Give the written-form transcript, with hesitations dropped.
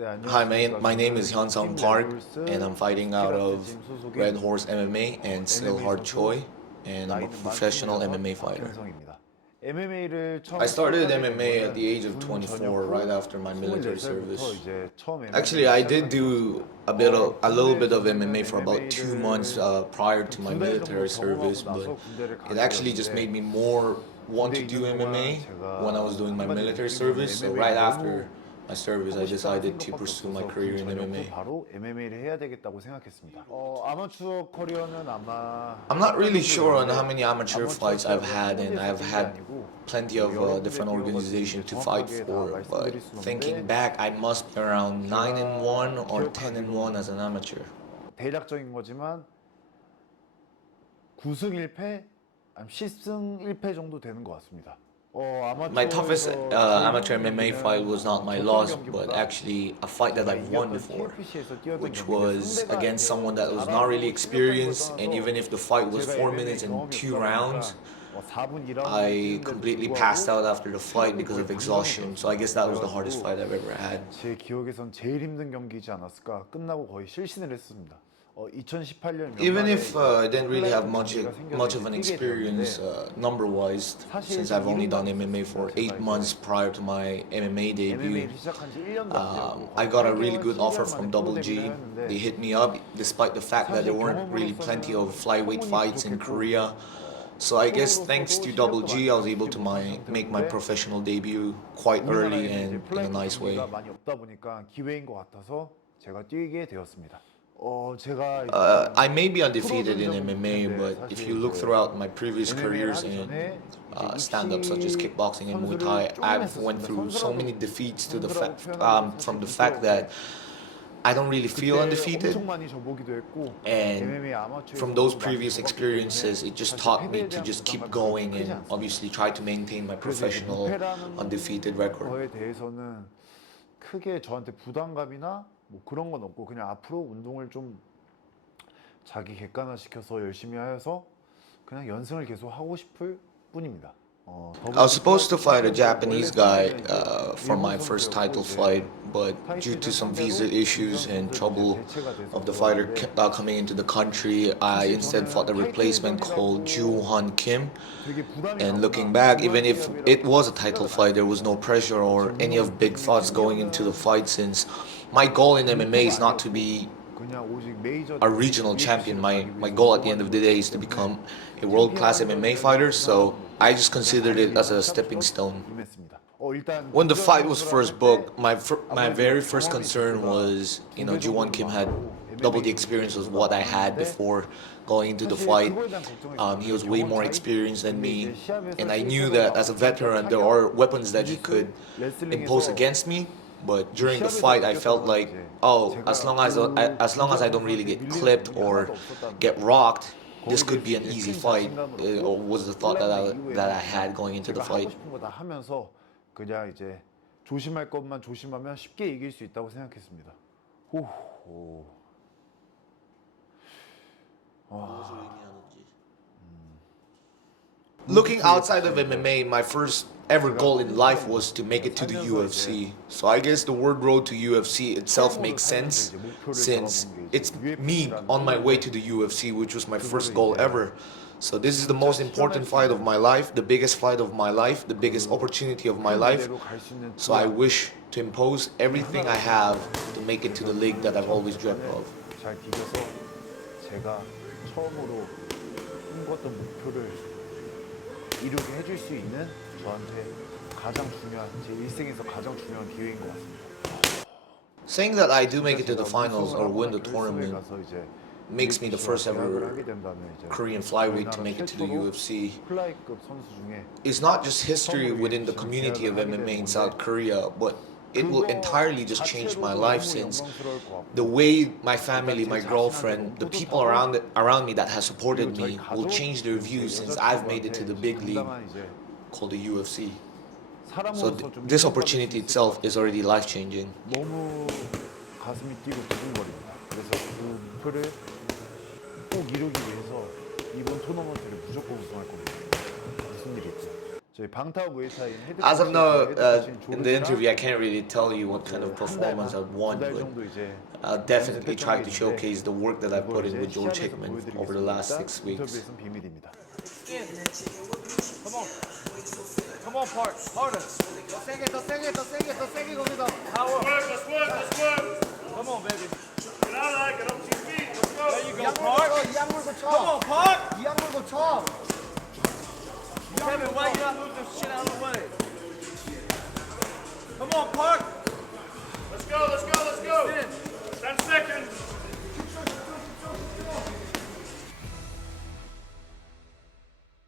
Hi, my name is Hyun Sung Park, and I'm fighting out of Red Horse MMA and Still Hard Choi, and I'm a professional MMA fighter. I started MMA at the age of 24, right after my military service. Actually, I did do a little bit of MMA for about 2 months prior to my military service, but it actually just made me more want to do MMA when I was doing my military service. So right after my service, I decided to pursue my career in MMA. I'm not really sure on how many amateur fights I've had, and I've had plenty of different organizations to fight for, but thinking back, I must be around 9-1 or 10-1 as an amateur. 대략적인 거지만 9승 1패, 10승 1패 정도 되는 것 같습니다. My toughest amateur MMA fight was not my loss, but actually a fight that I've won before, which was against someone that was not really experienced, and even if the fight was 4 minutes and 2 rounds, I completely passed out after the fight because of exhaustion. So I guess that was the hardest fight I've ever had. 제 기억에선 제일 힘든 경기이지 않았을까. 끝나고 거의 실신을 했습니다. 2018년 Even if I didn't really have much of an experience number-wise, since I've only done MMA for 8 months prior to my MMA debut, I got a really good offer from Double G. They hit me up despite the fact that there weren't really plenty of flyweight fights in Korea. So I guess thanks to Double G, I was able to make my professional debut quite early and in a nice way. I may be undefeated in MMA, but if you look throughout my previous careers in stand-up such as kickboxing and Muay Thai, I've went through so many defeats to the from the fact that I don't really feel undefeated, and from those previous experiences, it just taught me to just keep going and obviously try to maintain my professional undefeated record. 크게 저한테 부담감이나 뭐 그런 건 없고 그냥 앞으로 운동을 좀 자기 객관화시켜서 열심히 해서 그냥 연승을 계속 하고 싶을 뿐입니다. I was supposed to fight a Japanese guy for my first title fight, but due to some visa issues and trouble of the fighter coming into the country, I instead fought a replacement called Joo-hun Kim. And looking back, even if it was a title fight, there was no pressure or any of big thoughts going into the fight, since my goal in MMA is not to be a regional champion. My goal at the end of the day is to become a world-class MMA fighter, so I just considered it as a stepping stone. When the fight was first booked, my very first concern was, Joo-hun Kim had double the experience of what I had before going into the fight. He was way more experienced than me, and I knew that as a veteran, there are weapons that he could impose against me. But during the fight, I felt like, as long as I don't really get clipped or get rocked, this could be an easy fight. Was the thought that I had going into the fight. 그냥 이제 조심할 것만 조심하면 쉽게 이길 수 있다고 생각했습니다. Looking outside of MMA, my first ever goal in life was to make it to the UFC. So I guess the word road to UFC itself makes sense, since it's me on my way to the UFC, which was my first goal ever. So this is the most important fight of my life, the biggest fight of my life, the biggest opportunity of my life. So I wish to impose everything I have to make it to the league that I've always dreamt of. 잘 비겨서 제가 처음으로 꿈꿨던 목표를 이루게 해줄 수 있는 저한테 가장 중요한, 제 일생에서 가장 중요한 기회인 것 같습니다. Saying that I do make it to the finals or win the tournament makes me the first ever Korean flyweight to make it to the UFC. It's not just history within the community of MMA in South Korea, but it will entirely just change my life, since the way my family, my girlfriend, the people around me that has supported me will change their views, since I've made it to the big league called the UFC. So this opportunity itself is already life-changing. 너무 가슴이 뛰고 두근거립니다. 그래서 그 목표를 꼭 이루기 위해서 이번 토너먼트를 무조건 우승할 겁니다. 무슨 일이 있죠. 저희 방타우 무에타이 헤드 As of now, 코치 in the interview, I can't really tell you what kind of performance I've won, 두달 but 정도 이제 I'll definitely try to showcase the work that I put in with George 시합에서 Hickman over the last 6 weeks. 인터뷰에서는 비밀입니다. Come on. Come on, Park. Harder. 더 세게, 더 세게, 더 세게, 더 세게 거기서. Power. Let's work. Come on, baby. Get out of there, get up to your feet. Let's go. There you go, Park. 이 약물고 쳐. Come on, Park. 이 약물고 쳐. Kevin, why you not move this shit out of the way?